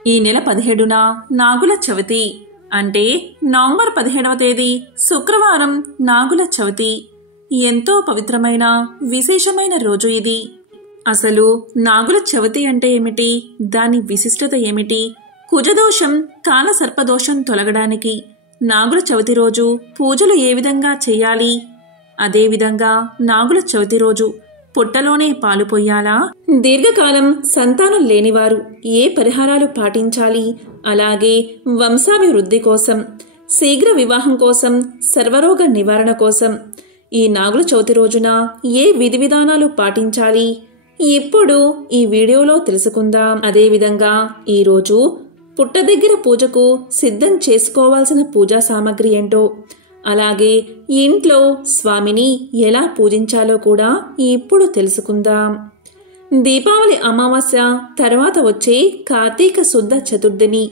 ఈ నెల 17న నాగుల చవితి అంటే నవంబర్ 17వ తేదీ శుక్రవారం నాగుల చవితి. ఎంతో పవిత్రమైన విశేషమైన రోజు ఇది. అసలు నాగుల చవితి అంటే ఏమిటి, దాని విశిష్టత ఏమిటి, కుజదోషం కాలసర్పదోషం తొలగడానికి నాగుల చవితి రోజు పూజలు ఏ విధంగా చేయాలి, అదేవిధంగా నాగుల చవితి రోజు పుట్టలోనే పాలు పొయ్యాలా, దీర్ఘకాలం సంతానం లేనివారు ఏ పరిహారాలు పాటించాలి, అలాగే వంశాభివృద్ధి కోసం, శీఘ్ర వివాహం కోసం, సర్వరోగ నివారణ కోసం ఈ నాగుల చవితి రోజున ఏ విధి విధానాలు పాటించాలి ఇప్పుడు ఈ వీడియోలో తెలుసుకుందాం. అదేవిధంగా ఈరోజు పుట్ట దగ్గర పూజకు సిద్ధం చేసుకోవాల్సిన పూజా సామాగ్రి ఏంటో, అలాగే ఇంట్లో స్వామిని ఎలా పూజించాలో కూడా ఇప్పుడు తెలుసుకుందాం. దీపావళి అమావాస్య తర్వాత వచ్చే కార్తీక శుద్ధ చతుర్థిని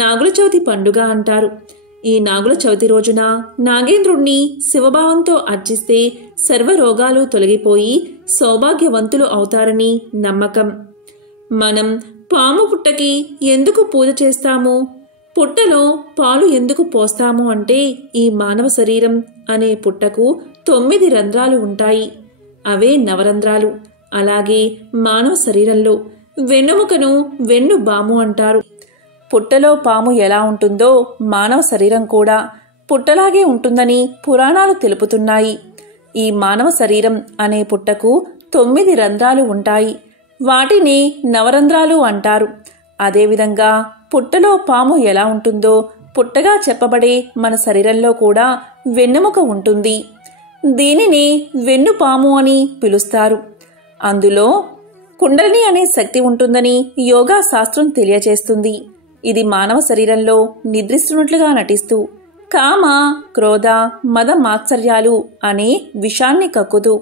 నాగుల చవితి పండుగ అంటారు. ఈ నాగుల చవితి రోజున నాగేంద్రుణ్ణి శివభావంతో అర్చిస్తే సర్వరోగాలు తొలగిపోయి సౌభాగ్యవంతులు అవుతారని నమ్మకం. మనం పాము పుట్టకి ఎందుకు పూజ చేస్తాము, పుట్టలో పాలు ఎందుకు పోస్తాము అంటే ఈ మానవ శరీరం అనే పుట్టకు 9 రంధ్రాలు ఉంటాయి. అవే నవరంధ్రాలు. అలాగే మానవ శరీరంలో వెన్నుముకను వెన్ను బాము అంటారు. పుట్టలో పాము ఎలా ఉంటుందో మానవ శరీరం కూడా పుట్టలాగే ఉంటుందని పురాణాలు తెలుపుతున్నాయి. ఈ మానవ శరీరం అనే పుట్టకు 9 రంధ్రాలు ఉంటాయి. వాటిని నవరంధ్రాలు అంటారు. అదేవిధంగా పుట్టలో పాము ఎలా ఉంటుందో పుట్టగా చెప్పబడే మన శరీరంలో కూడా వెన్నెముక ఉంటుంది. దీనిని వెన్నుపాము అని పిలుస్తారు. అందులో కుండలిని అనే శక్తి ఉంటుందని యోగా శాస్త్రం తెలియజేస్తుంది. ఇది మానవ శరీరంలో నిద్రిస్తున్నట్లుగా నటిస్తూ కామ, క్రోధ, మద మాత్సర్యాలు అనే విషాన్ని కక్కుతూ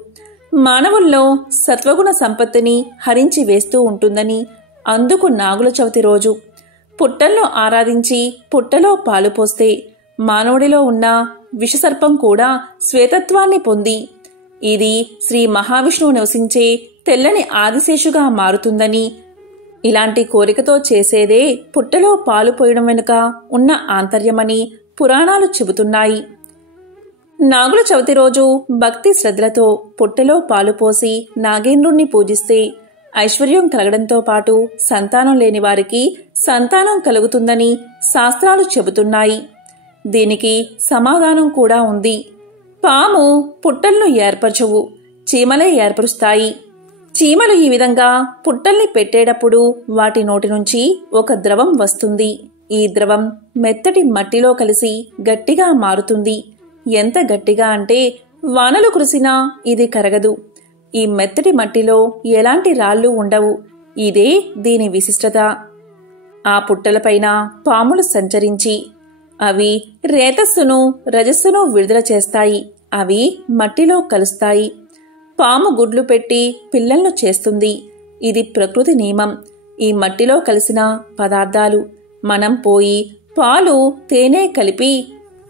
మానవుల్లో సత్వగుణ సంపత్తిని హరించి వేస్తూ ఉంటుందని, అందుకు నాగుల చవితి రోజు పుట్టల్లో ఆరాధించి పుట్టలో పాలు పోస్తే మానవుడిలో ఉన్న విషసర్పం కూడా శ్వేతత్వాన్ని పొంది ఇది శ్రీ మహావిష్ణువు నివసించే తెల్లని ఆదిశేషుగా మారుతుందని, ఇలాంటి కోరికతో చేసేదే పుట్టలో పాలు పోయడం వెనుక ఉన్న ఆంతర్యమని పురాణాలు చెబుతున్నాయి. నాగుల చవితి రోజు భక్తి శ్రద్ధలతో పుట్టలో పాలు పోసి నాగేంద్రుణ్ణి పూజిస్తే ఐశ్వర్యం కలగడంతో పాటు సంతానం లేని వారికి సంతానం కలుగుతుందని శాస్త్రాలు చెబుతున్నాయి. దీనికి సమాధానం కూడా ఉంది. పాము పుట్టలను ఏర్పరచవు, చీమలే ఏర్పరుస్తాయి. చీమలు ఈ విధంగా పుట్టల్ని పెట్టేటప్పుడు వాటి నోటి నుంచి ఒక ద్రవం వస్తుంది. ఈ ద్రవం మెత్తటి మట్టిలో కలిసి గట్టిగా మారుతుంది. ఎంత గట్టిగా అంటే వానలు కురిసినా ఇది కరగదు. ఈ మెత్తటి మట్టిలో ఎలాంటి రాళ్లు ఉండవు. ఇదే దీని విశిష్టత. ఆ పుట్టలపైన పాములు సంచరించి అవి రేతస్సును, రజస్సును విడుదల చేస్తాయి. అవి మట్టిలో కలుస్తాయి. పాము గుడ్లు పెట్టి పిల్లలను చేస్తుంది. ఇది ప్రకృతి నియమం. ఈ మట్టిలో కలిసిన పదార్థాలు మనం పోయి పాలు, తేనె కలిపి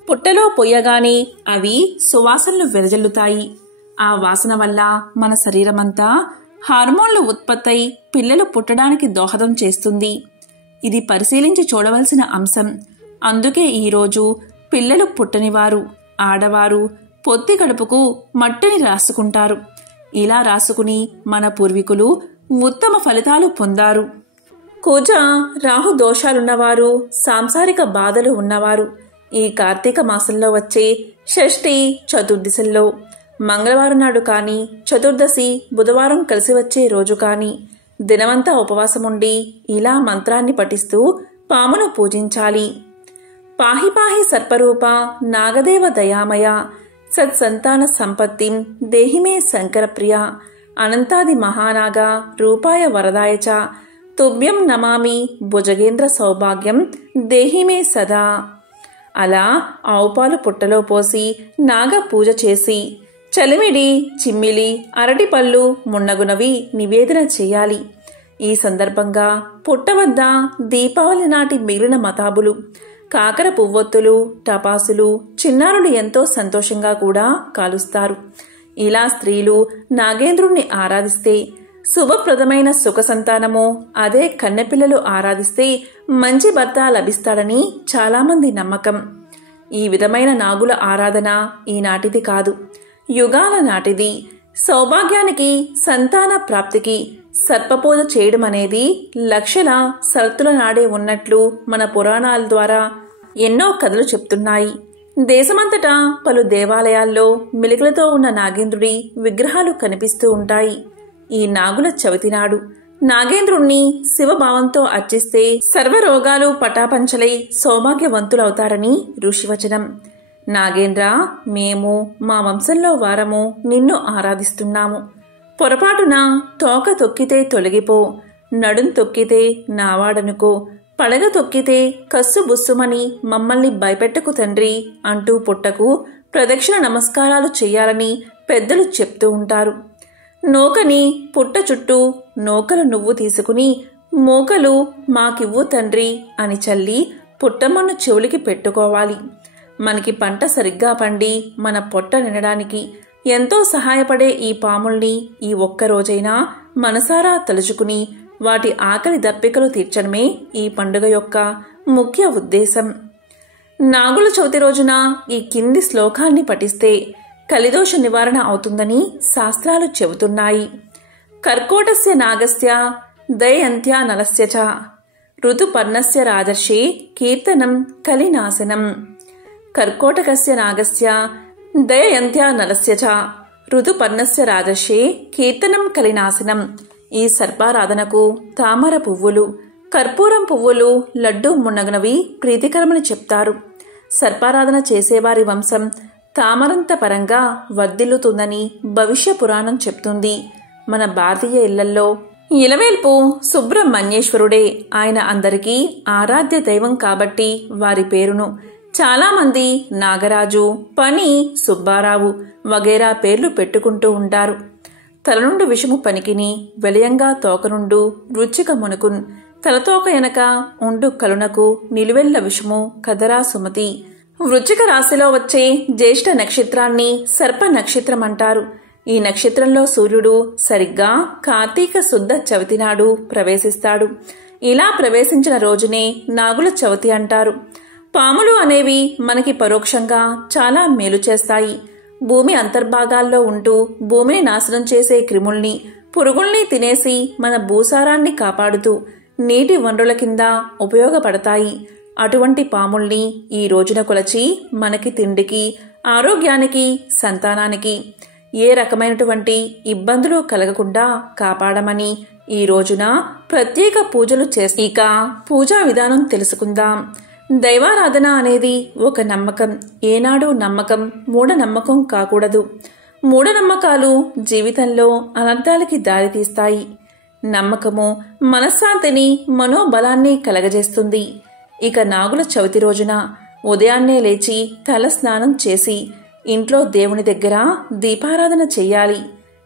పుట్టలో పొయ్యగానే అవి సువాసనలు వెదజల్లుతాయి. ఆ వాసన వల్ల మన శరీరమంతా హార్మోన్లు ఉత్పత్తై పిల్లలు పుట్టడానికి దోహదం చేస్తుంది. ఇది పరిశీలించి చూడవలసిన అంశం. అందుకే ఈరోజు పిల్లలు పుట్టనివారు, ఆడవారు పొత్తి కడుపుకు మట్టిని రాసుకుంటారు. ఇలా రాసుకుని మన పూర్వీకులు ఉత్తమ ఫలితాలు పొందారు. కుజ, రాహు దోషాలున్నవారు, సాంసారిక బాధలు ఉన్నవారు ఈ కార్తీక మాసంలో వచ్చే షష్ఠి, చతుర్దశల్లో మంగళవారం నాడు కానీ, చతుర్దశి బుధవారం కలిసి వచ్చే రోజు కానీ దినమంతా ఉపవాసముండి ఇలా మంత్రాన్ని పఠిస్తూ పామును పూజించాలి. పాహి పాహి సర్పరూప నాగదేవ దయామయ సత్సంతాన సంపత్తిం దేహిమే శంకరప్రియ అనంతాది మహానాగ రూపాయ వరదాయ చ తుభ్యం నమామి భుజగేంద్ర సౌభాగ్యం దేహిమే సదా. అలా ఆవుపాలు పుట్టలో పోసి నాగ పూజ చేసి చలిమిడి, చిమ్మిలి, అరటిపళ్ళు మున్నగునవి నివేదన చేయాలి. ఈ సందర్భంగా పుట్ట వద్ద దీపావళి నాటి మిగిలిన మతాబులు, కాకర పువ్వొత్తులు, టపాసులు చిన్నారులు ఎంతో సంతోషంగా కూడా కాలుస్తారు. ఇలా స్త్రీలు నాగేంద్రుణ్ణి ఆరాధిస్తే శుభప్రదమైన సుఖ సంతానము, అదే కన్నెపిల్లలు ఆరాధిస్తే మంచి భర్త లభిస్తాడని చాలామంది నమ్మకం. ఈ విధమైన నాగుల ఆరాధన ఈనాటిది కాదు, యుగాల నాటిది. సౌభాగ్యానికి, సంతాన ప్రాప్తికి సర్పపూజ చేయడం అనేది లక్షల సరత్తుల నాడే ఉన్నట్లు మన పురాణాల ద్వారా ఎన్నో కథలు చెప్తున్నాయి. దేశమంతటా పలు దేవాలయాల్లో మెలికలతో ఉన్న నాగేంద్రుడి విగ్రహాలు కనిపిస్తూ ఉంటాయి. ఈ నాగుల చవితి నాడు నాగేంద్రుణ్ణి శివభావంతో అర్చిస్తే సర్వరోగాలు పటాపంచలై సౌభాగ్యవంతులవుతారని ఋషివచనం. నాగేంద్ర, మేము మా వంశంలో వారము నిన్ను ఆరాధిస్తున్నాము. పొరపాటున తోక తొక్కితే తొలగిపో, నడుం తొక్కితే నావాడనుకో, పడగ తొక్కితే కస్సు బుస్సుమని మమ్మల్ని భయపెట్టకు తండ్రి అంటూ పుట్టకు ప్రదక్షిణ నమస్కారాలు చెయ్యాలని పెద్దలు చెప్తూ ఉంటారు. నూకని పుట్ట చుట్టూ నూకలు నువ్వు తీసుకుని మోకలు మాకివ్వు తండ్రి అని చల్లి పుట్టమ్మను చెవులికి పెట్టుకోవాలి. మనకి పంట సరిగ్గా పండి మన పొట్ట నిండడానికి ఎంతో సహాయపడే ఈ పాముల్ని ఈ ఒక్కరోజైనా మనసారా తలుచుకుని వాటి ఆకలి దప్పికలు తీర్చడమే ఈ పండుగ యొక్క ముఖ్య ఉద్దేశం. నాగుల చవితి రోజున ఈ కింది శ్లోకాల్ని పఠిస్తే కలిదోష నివారణ అవుతుందని శాస్త్రాలు చెబుతున్నాయి. కర్కోటస్య నాగస్య దయంత్యా నలస్య చ ఋతుపర్ణస్య రాజర్షి కీర్తనం కలినాశనం. కర్కోటకస్య నాగస్య దయంత్యా నలస్య చ ఋతుపర్ణస్య రాజర్షి కీర్తనం కలినాశనం. ఈ సర్పారాధనకు తామర పువ్వులు, కర్పూరం పువ్వులు, లడ్డూ మున్నగునవి ప్రీతికరమని చెప్తారు. సర్పారాధన చేసేవారి వంశం తామరంత పరంగా వర్ధిల్లుతుందని భవిష్య పురాణం చెప్తుంది. మన భారతీయ ఇళ్లల్లో ఇలవేల్పు సుబ్రహ్మణ్యేశ్వరుడే. ఆయన అందరికీ ఆరాధ్య దైవం కాబట్టి వారి పేరును చాలామంది నాగరాజు, పని, సుబ్బారావు వగైరా పేర్లు పెట్టుకుంటూ ఉంటారు. తలనుండు విషము పనికిని, వెలయంగా తోకనుండు రుచిక మునుకున్, తలతోక ఎనక ఉండు కలునకు నిలువెల్ల విషము కదరా సుమతి. వృచ్చిక రాశిలో వచ్చే జ్యేష్ఠ నక్షత్రాన్ని సర్ప నక్షత్రం అంటారు. ఈ నక్షత్రంలో సూర్యుడు సరిగ్గా కార్తీక శుద్ధ చవితి నాడు ప్రవేశిస్తాడు. ఇలా ప్రవేశించిన రోజునే నాగుల చవితి అంటారు. పాములు అనేవి మనకి పరోక్షంగా చాలా మేలు చేస్తాయి. భూమి అంతర్భాగాల్లో ఉంటూ భూమిని నాశనం చేసే క్రిముల్ని, పురుగుల్ని తినేసి మన భూసారాన్ని కాపాడుతూ నీటి వనరుల కింద ఉపయోగపడతాయి. అటువంటి పాముల్ని ఈ రోజున కొలచి మనకి తిండికి, ఆరోగ్యానికి, సంతానానికి ఏ రకమైనటువంటి ఇబ్బందులు కలగకుండా కాపాడమని ఈ రోజున ప్రత్యేక పూజలు చేసి ఇక పూజా విధానం తెలుసుకుందాం. దైవారాధన అనేది ఒక నమ్మకం. ఏనాడు నమ్మకం మూఢనమ్మకం కాకూడదు. మూఢనమ్మకాలు జీవితంలో అనర్థాలకి దారితీస్తాయి. నమ్మకము మనశ్శాంతిని, మనోబలాన్ని కలగజేస్తుంది. ఇక నాగుల చవితి రోజున ఉదయాన్నే లేచి తల స్నానం చేసి ఇంట్లో దేవుని దగ్గర దీపారాధన చెయ్యాలి.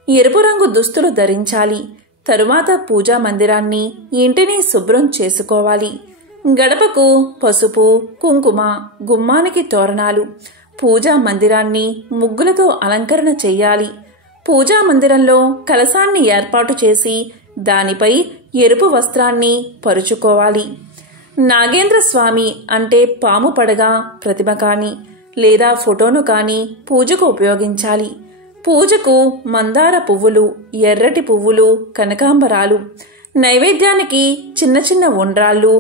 ఎరుపు రంగు దుస్తులు ధరించాలి. తరువాత పూజా మందిరాన్ని, ఇంటిని శుభ్రం చేసుకోవాలి. గడపకు పసుపు, కుంకుమ, గుమ్మానికి తోరణాలు, పూజా మందిరాన్ని ముగ్గులతో అలంకరణ చెయ్యాలి. పూజా మందిరంలో కలశాన్ని ఏర్పాటు చేసి దానిపై ఎరుపు వస్త్రాన్ని పరుచుకోవాలి. నాగేంద్ర స్వామి అంటే పాము పడగ ప్రతిమ కాని లేదా ఫోటోను కాని పూజకు ఉపయోగించాలి. పూజకు మందార పువ్వులు, ఎర్రటి పువ్వులు, కనకాంబరాలు, నైవేద్యానికి చిన్న చిన్న ఉండ్రాళ్ళు,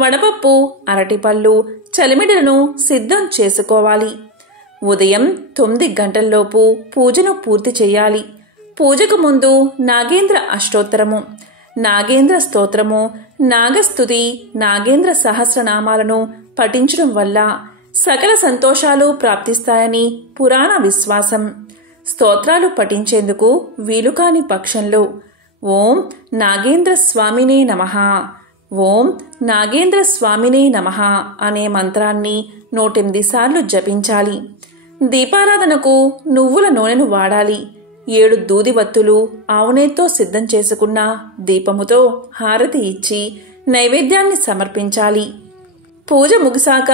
వడపప్పు, అరటిపళ్ళు, చలిమిడలను సిద్ధం చేసుకోవాలి. ఉదయం 9 గంటల్లోపు పూజను పూర్తి చేయాలి. పూజకు ముందు నాగేంద్ర అష్టోత్తరము, నాగేంద్ర స్తోత్రము, నాగస్తుతి, నాగేంద్ర సహస్రనామాలను పఠించడం వల్ల సకల సంతోషాలు ప్రాప్తిస్తాయని పురాణ విశ్వాసం. స్తోత్రాలు పఠించేందుకు వీలుకాని పక్షంలో ఓం నాగేంద్ర స్వామినే నమః, ఓం నాగేంద్ర స్వామినే నమః అనే మంత్రాన్ని 108 సార్లు జపించాలి. దీపారాధనకు నువ్వుల నూనెను వాడాలి. 7 దూదివత్తులు ఆవునేతో సిద్ధం చేసుకున్న దీపముతో హారతి ఇచ్చి నైవేద్యాన్ని సమర్పించాలి. పూజ ముగిసాక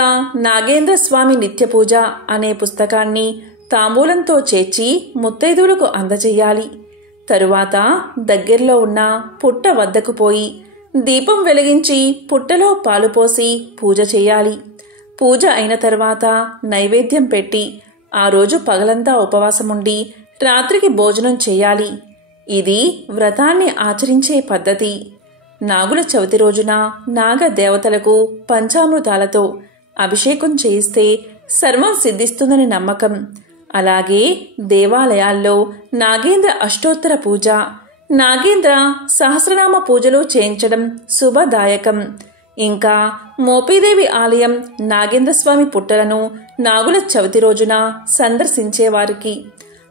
నాగేంద్ర స్వామి నిత్య పూజ అనే పుస్తకాన్ని తాంబూలంతో చేర్చి ముత్తైదువులకు అందజేయాలి. తరువాత దగ్గరలో ఉన్న పుట్ట వద్దకు పోయి దీపం వెలిగించి పుట్టలో పాలు పోసి పూజ చేయాలి. పూజ అయిన తర్వాత నైవేద్యం పెట్టి ఆ రోజు పగలంతా ఉపవాసముండి రాత్రికి భోజనం చేయాలి. ఇది వ్రతాన్ని ఆచరించే పద్ధతి. నాగుల చవితి రోజున నాగ దేవతలకు పంచామృతాలతో అభిషేకం చేయిస్తే సర్వం సిద్ధిస్తుందని నమ్మకం. అలాగే దేవాలయాల్లో నాగేంద్ర అష్టోత్తర పూజ, నాగేంద్ర సహస్రనామ పూజలు చేయించడం శుభదాయకం. ఇంకా మోపీదేవి ఆలయం నాగేంద్రస్వామి పుట్టలను నాగుల చవితి రోజున సందర్శించేవారికి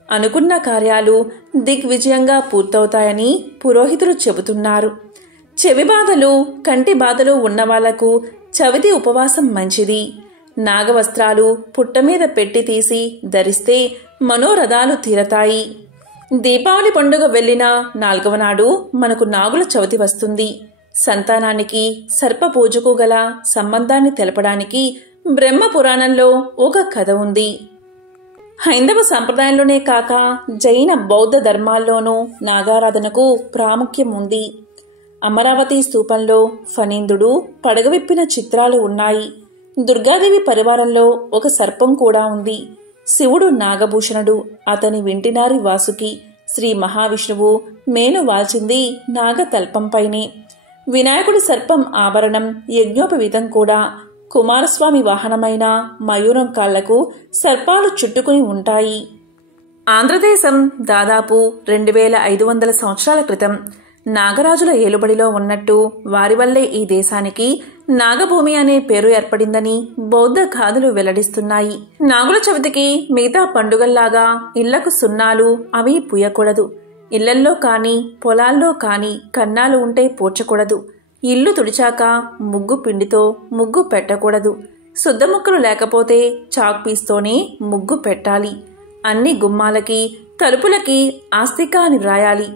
అనుకున్న కార్యాలు దిగ్విజయంగా పూర్తవుతాయని పురోహితులు చెబుతున్నారు. చెవి బాధలు, కంటి బాధలు ఉన్నవాళ్లకు చవితి ఉపవాసం మంచిది. నాగవస్త్రాలు పుట్టమీద పెట్టి తీసి ధరిస్తే మనోరథాలు తీరతాయి. దీపావళి పండుగ వెళ్లిన 4వ నాడు మనకు నాగుల చవితి వస్తుంది. సంతానానికి సర్ప పూజకు గల సంబంధాన్ని తెలపడానికి బ్రహ్మ పురాణంలో ఒక కథ ఉంది. హైందవ సంప్రదాయంలోనే కాక జైన బౌద్ధ ధర్మాల్లోనూ నాగారాధనకు ప్రాముఖ్యం ఉంది. అమరావతి స్తూపంలో ఫణీంద్రుడు పడగవిప్పిన చిత్రాలు ఉన్నాయి. దుర్గాదేవి పరివారంలో ఒక సర్పం కూడా ఉంది. శివుడు నాగభూషణుడు, అతని వింటినారి వాసుకి శ్రీ మహావిష్ణువు మేను వాల్చింది నాగతల్పంపైనే. వినాయకుడి సర్పం ఆభరణం యజ్ఞోపవీతం కూడా. కుమారస్వామి వాహనమైన మయూరం కాళ్లకు సర్పాలు చుట్టుకుని ఉంటాయి. ఆంధ్రదేశం దాదాపు 2500 సంవత్సరాల క్రితం నాగరాజుల ఏలుబడిలో ఉన్నట్టు, వారి వల్లే ఈ దేశానికి నాగభూమి అనే పేరు ఏర్పడిందని బౌద్ధ గాథలు వెల్లడిస్తున్నాయి. నాగుల చవితికి మిగతా పండుగల్లాగా ఇళ్లకు సున్నాలు అవి పూయకూడదు. ఇళ్లల్లో కాని పొలాల్లో కాని కన్నాలు ఉంటే పూడ్చకూడదు. ఇల్లు తుడిచాక ముగ్గు పిండితో ముగ్గు పెట్టకూడదు. శుద్ధముక్కలు లేకపోతే చాక్ పీస్తోనే ముగ్గు పెట్టాలి. అన్ని గుమ్మాలకి తలుపులకి ఆస్తిక అని వ్రాయాలి.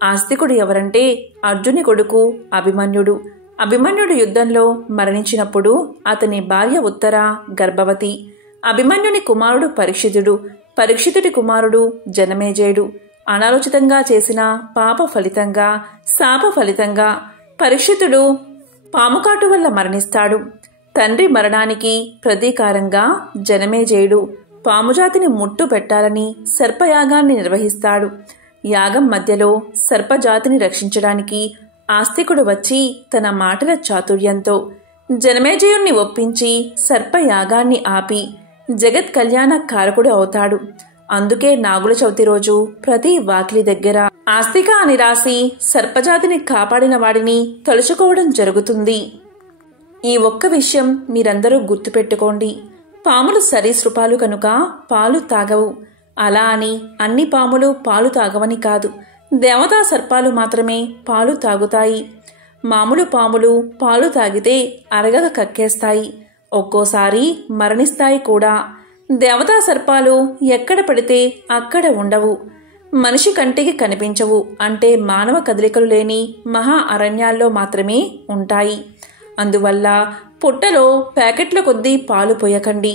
ఆస్తికుడు ఎవరంటే అర్జుని కొడుకు అభిమన్యుడు. అభిమన్యుడు యుద్ధంలో మరణించినప్పుడు అతని భార్య ఉత్తర గర్భవతి. అభిమన్యుని కుమారుడు పరీక్షితుడు. పరీక్షితుడి కుమారుడు జనమేజయుడు. అనాలోచితంగా చేసిన పాప ఫలితంగా, శాప ఫలితంగా పరీక్షితుడు పాముకాటు వల్ల మరణిస్తాడు. తండ్రి మరణానికి ప్రతీకారంగా జనమేజయుడు పాముజాతిని ముట్టు పెట్టాలని సర్పయాగాన్ని నిర్వహిస్తాడు. యాగం మధ్యలో సర్పజాతిని రక్షించడానికి ఆస్తికుడు వచ్చి తన మాటల చాతుర్యంతో జనమేజయుణ్ణి ఒప్పించి సర్పయాగాన్ని ఆపి జగత్ కళ్యాణ కారకుడు అవుతాడు. అందుకే నాగుల చవితి రోజు ప్రతి వాకిలి దగ్గర ఆస్తిక అని రాసి సర్పజాతిని కాపాడిన వాడిని తలుచుకోవడం జరుగుతుంది. ఈ ఒక్క విషయం మీరందరూ గుర్తుపెట్టుకోండి. పాములు సరీసృపాలు కనుక పాలు తాగవు. అలా అని అన్ని పాములు పాలు తాగవని కాదు. దేవతా సర్పాలు మాత్రమే పాలు తాగుతాయి. మామూలు పాములు పాలు తాగితే అరగక కక్కేస్తాయి. ఒక్కోసారి మరణిస్తాయి కూడా. దేవతా సర్పాలు ఎక్కడ పడితే అక్కడ ఉండవు. మనిషి కంటికి కనిపించవు. అంటే మానవ కదలికలు లేని మహా అరణ్యాల్లో మాత్రమే ఉంటాయి. అందువల్ల పుట్టలో ప్యాకెట్ల కొద్దీ పాలు పోయకండి.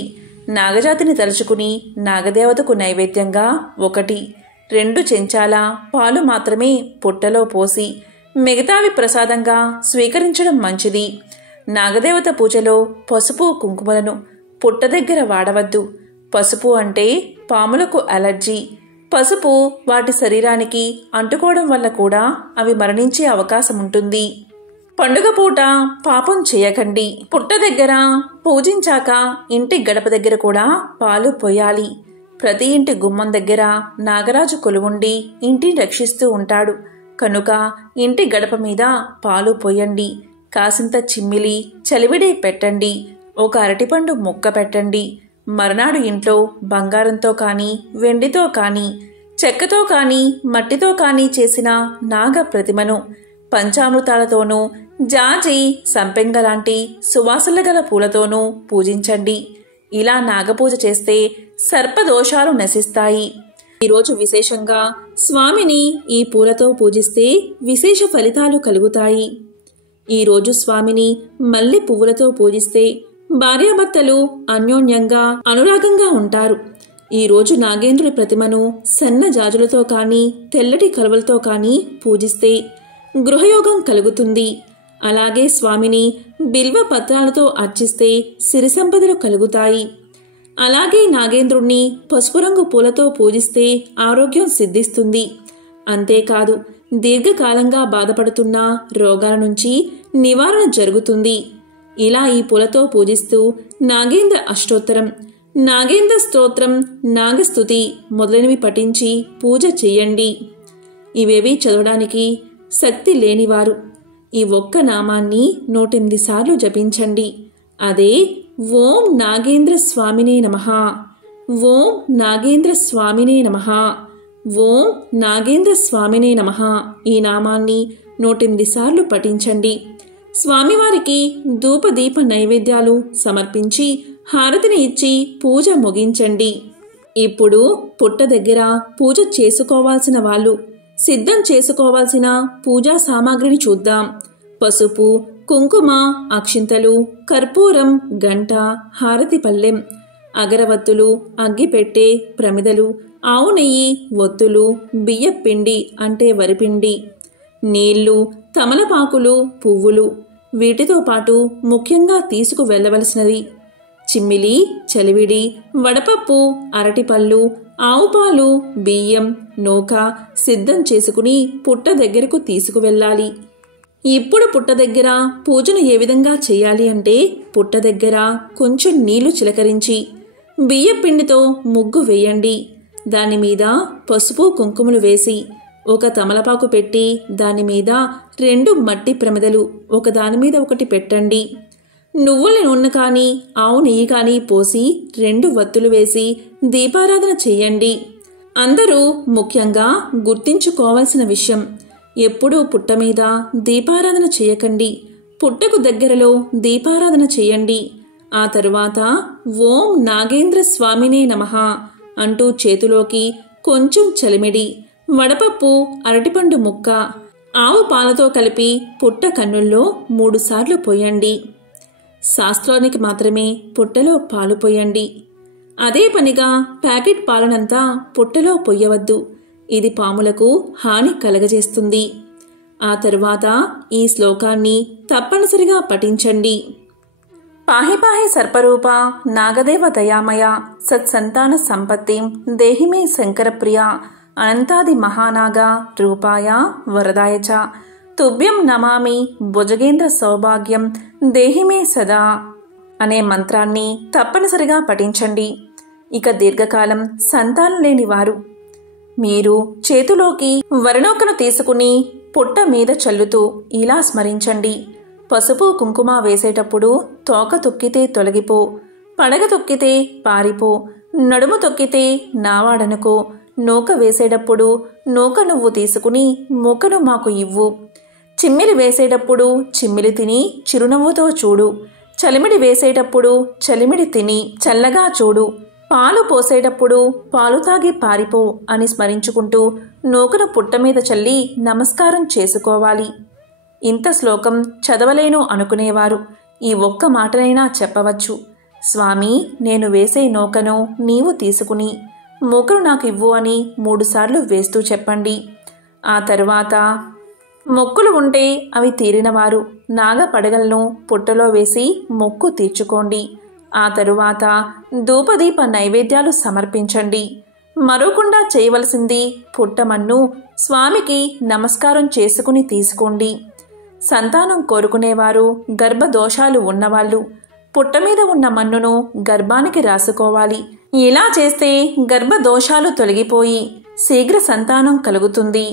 నాగజాతిని తలుచుకుని నాగదేవతకు నైవేద్యంగా 1-2 చెంచాల పాలు మాత్రమే పుట్టలో పోసి మిగతావి ప్రసాదంగా స్వీకరించడం మంచిది. నాగదేవత పూజలో పసుపు కుంకుమలను పుట్ట దగ్గర వాడవద్దు. పసుపు అంటే పాములకు అలర్జీ. పసుపు వాటి శరీరానికి అంటుకోవడం వల్ల కూడా అవి మరణించే అవకాశం ఉంటుంది. పండుగ పూట పాపం చేయకండి. పుట్ట దగ్గర పూజించాక ఇంటి గడప దగ్గర కూడా పాలు పోయాలి. ప్రతి ఇంటి గుమ్మం దగ్గర నాగరాజు కొలువుండి ఇంటిని రక్షిస్తూ ఉంటాడు కనుక ఇంటి గడప మీద పాలు పోయండి. కాసింత చిమ్మిలి చలివిడి పెట్టండి. ఒక అరటిపండు ముక్క పెట్టండి. మర్నాడు ఇంట్లో బంగారంతో కాని వెండితో కాని చెక్కతో కాని మట్టితో కాని చేసిన నాగ ప్రతిమను పంచామృతాలతోనూ జాజి సంపెంగ లాంటి సువాసనలు గల పూలతోనూ పూజించండి. ఇలా నాగపూజ చేస్తే సర్పదోషాలు నశిస్తాయి. ఈరోజు విశేషంగా స్వామిని ఈ పూలతో పూజిస్తే విశేష ఫలితాలు కలుగుతాయి. ఈరోజు స్వామిని మల్లె పువ్వులతో పూజిస్తే భార్యాభర్తలు అన్యోన్యంగా అనురాగంగా ఉంటారు. ఈరోజు నాగేంద్రుడి ప్రతిమను సన్న జాజులతో కానీ తెల్లటి కలువలతో కానీ పూజిస్తే గృహయోగం కలుగుతుంది. అలాగే స్వామిని బిల్వ పత్రాలతో అర్చిస్తే సిరి సంపదలు కలుగుతాయి. అలాగే నాగేంద్రుణ్ణి పసుపు రంగు పూలతో పూజిస్తే ఆరోగ్యం సిద్ధిస్తుంది. అంతేకాదు దీర్ఘకాలంగా బాధపడుతున్న రోగాల నుంచి నివారణ జరుగుతుంది. ఇలా ఈ పూలతో పూజిస్తూ నాగేంద్ర అష్టోత్తరం, నాగేంద్ర స్తోత్రం, నాగస్తుతి మొదలైనవి పఠించి పూజ చెయ్యండి. ఇవేవి చదవడానికి శక్తి లేనివారు ఈ ఒక్క నామాన్ని 108 సార్లు జపించండి. అదే ఓం నాగేంద్ర స్వామినే నమః, ఓం నాగేంద్ర స్వామినే నమః, ఓం నాగేంద్ర స్వామినే నమః. ఈ నామాన్ని 108 సార్లు పఠించండి. స్వామివారికి ధూపదీప నైవేద్యాలు సమర్పించి హారతిని ఇచ్చి పూజ ముగించండి. ఇప్పుడు పుట్ట దగ్గర పూజ చేసుకోవాల్సిన వాళ్ళు సిద్ధం చేసుకోవాల్సిన పూజా సామాగ్రిని చూద్దాం. పసుపు, కుంకుమ, అక్షింతలు, కర్పూరం, గంట, హారతి పళ్ళెం, అగరవత్తులు, అగ్గిపెట్టె, ప్రమిదలు, ఆవు నెయ్యి, ఒత్తులు, బియ్యపిండి అంటే వరిపిండి, నీళ్లు, తమలపాకులు, పువ్వులు. వీటితో పాటు ముఖ్యంగా తీసుకు వెళ్ళవలసినవి చిమ్మిలి, చలివిడి, వడపప్పు, అరటిపళ్ళు, ఆవుపాలు, బియ్యం, నూక సిద్ధం చేసుకుని పుట్ట దగ్గరకు తీసుకువెళ్ళాలి. ఇప్పుడు పుట్ట దగ్గర పూజను ఏ విధంగా చేయాలి అంటే పుట్ట దగ్గర కొంచెం నీళ్లు చిలకరించి బియ్యపిండితో ముగ్గు వేయండి. దానిమీద పసుపు కుంకుమలు వేసి ఒక తమలపాకు పెట్టి దానిమీద 2 మట్టి ప్రమిదలు ఒకదానిమీద ఒకటి పెట్టండి. నువ్వుల నూనె కానీ ఆవు నెయ్యి కానీ పోసి 2 వత్తులు వేసి దీపారాధన చెయ్యండి. అందరూ ముఖ్యంగా గుర్తించుకోవాల్సిన విషయం, ఎప్పుడూ పుట్ట మీద దీపారాధన చేయకండి. పుట్టకు దగ్గరలో దీపారాధన చేయండి. ఆ తరువాత ఓం నాగేంద్ర స్వామినే నమః అంటూ చేతిలోకి కొంచెం చలిమిడి, వడపప్పు, అరటిపండు ముక్క, ఆవు పాలతో కలిపి పుట్ట కన్నుల్లో 3 సార్లు పోయండి. శాస్త్రానికి మాత్రమే పుట్టలో పాలు పోయండి. అదే పనిగా ప్యాకెట్ పాలనంతా పుట్టలో పొయ్యవద్దు. ఇది పాములకు హాని కలగజేస్తుంది. ఆ తరువాత ఈ శ్లోకాన్ని తప్పనిసరిగా పఠించండి. పాహి పాహి సర్పరూప నాగదేవ దయామయ సత్సంతాన సంపత్తిం దేహిమే శంకరప్రియ అనంతాది మహానాగ రూపాయ వరదాయ చ తుభ్యం నమామి భుజగేంద్ర సౌభాగ్యం దేహిమే సదా అనే మంత్రాన్ని తప్పనిసరిగా పఠించండి. ఇక దీర్ఘకాలం సంతానం లేని వారు మీరు చేతిలోకి వరనూకను తీసుకుని పుట్ట మీద చల్లుతూ ఇలా స్మరించండి. పసుపు కుంకుమ వేసేటప్పుడు తోక తొక్కితే తొలగిపో, పడగ తొక్కితే పారిపో, నడుము తొక్కితే నావాడనుకో, నూక వేసేటప్పుడు నూక నువ్వు తీసుకుని మూకను మాకు ఇవ్వు. చిమ్మిలి వేసేటప్పుడు చిమ్మిలి తిని చిరునవ్వుతో చూడు. చలిమిడి వేసేటప్పుడు చలిమిడి తిని చల్లగా చూడు. పాలు పోసేటప్పుడు పాలు తాగి పారిపో అని స్మరించుకుంటూ నూకను పుట్ట మీద చల్లి నమస్కారం చేసుకోవాలి. ఇంత శ్లోకం చదవలేను అనుకునేవారు ఈ ఒక్క మాటనైనా చెప్పవచ్చు. స్వామి, నేను వేసే నూకను నీవు తీసుకుని మూకను నాకు ఇవ్వు అని 3 సార్లు వేస్తూ చెప్పండి. ఆ తరువాత మొక్కులు ఉంటే అవి తీరినవారు నాగ పడగలను పుట్టలో వేసి మొక్కు తీర్చుకోండి. ఆ తరువాత ధూపదీప నైవేద్యాలు సమర్పించండి. మరోకుండా చేయవలసింది పుట్టమన్ను స్వామికి నమస్కారం చేసుకుని తీసుకోండి. సంతానం కోరుకునేవారు, గర్భదోషాలు ఉన్నవాళ్ళు పుట్ట మీద ఉన్న మన్నును గర్భానికి రాసుకోవాలి. ఇలా చేస్తే గర్భదోషాలు తొలగిపోయి శీఘ్ర సంతానం కలుగుతుంది.